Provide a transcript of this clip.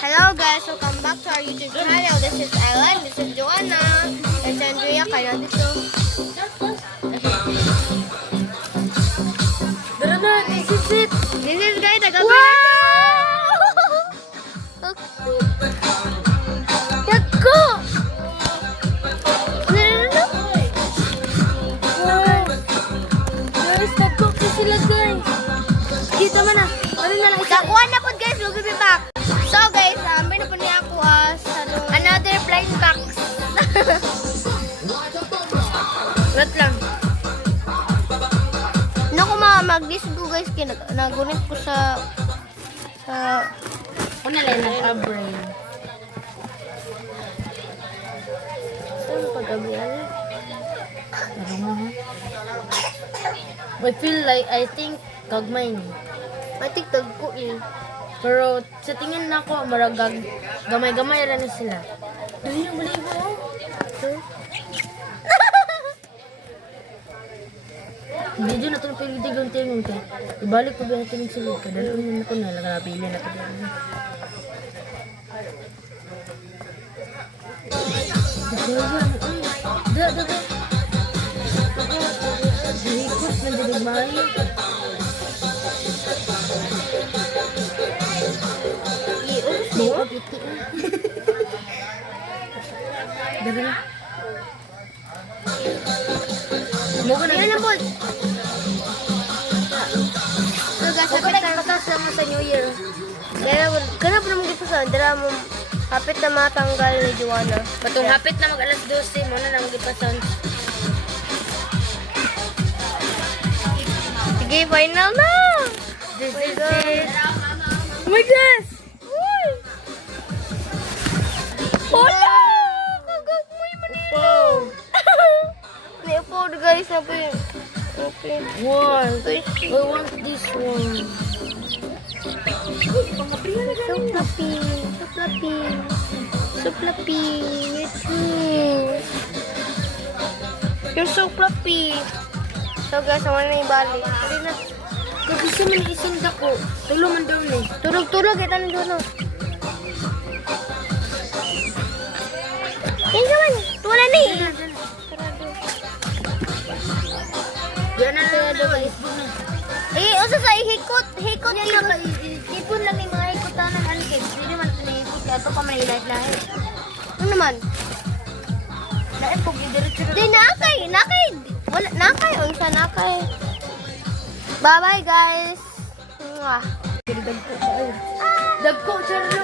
Hello guys, welcome back to our YouTube channel. This is Ellen, this is Joanna. It's Andrea, kayo dito. Tara na, this is it. This is guys, taga Wow! Okay. Yagko! Wow! Guys, nagko ka sila guys. Dito man na. Ano na lang isa? Nakuha na po guys, we'll be back. So guys, may na po niya ako another blind box. Wait lang. Naku mag-this ko guys, nagunit ko sa Ano na lang nag-abrain? saan pag-gabi Ano nga ha? I feel like, I think, kagmay ni. I think tagko eh. Pero sa tingin na ko, maragag, gamay-gamay rin sila. Dali na, bali mo. Hindi dyan natin pilitig yung tingin ko. Ibalik ko ba natin yung silid ka? Dali mo na ko na, napili na ko dyan. Da. Dihikot na dinig mayo. Bawa gitu. Dari na. Mo ka na Yan na po. So guys, Okay na patas mo sa New Year. Kaya po naman dito sa dala mo kapit na matanggal ni Joanna. Patong hapit na mag alas 12 mo na magipason. Sige, final na! This my is God. it. Oh my gosh! Hola! Kagagmoy man yun! Wow! Ni-upload guys na po yun. Okay. Wow! Uy, I want this one. so fluffy. So fluffy. So fluffy. You're true. You're so fluffy. So guys, naman na yung bali. Dali na. Kabisa man isinda ko. Tulo man daw ni. Tulog-tulog. Ito na doon. Yan naman. Wala na eh. Diyan na lang na Facebook na. Eh, usa sa hikot. Hikot Yan yun. lang ipon lang ni mga ikotanan alikid. Hindi man ito na-ikot kaya ito pa man ilahit-lahit. Ano naman? Lahat po gidiretso na. Di, nakay. Wala, nakay. Unsa nakay. Bye-bye, guys. Mwah. Dagko siya rin.